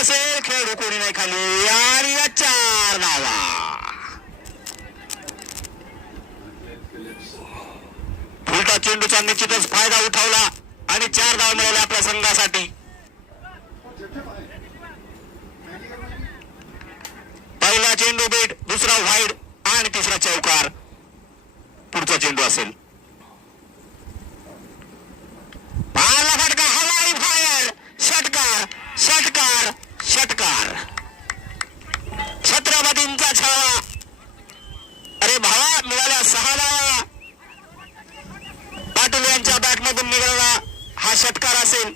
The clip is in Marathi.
असेल, खेळाडू कोणी नाही खाली आणि या 4 धावा. फुलटा चेंडूचा निश्चितच फायदा उठवला आणि 4 धावा मिळाल्या आपल्या संघासाठी. पहिला चेंडू बेट, दुसरा वाईड आणि तिसरा चौकार. पुढचा चेंडू असेल. पाहिला फटका, हवाई फायर, षटकार षटकार षटकार. छत्रपतींचा छावा. अरे भावा, मिळाल्या 6 धावा. पाटील यांच्या बॅटमधून निघाला हा षटकार असेल.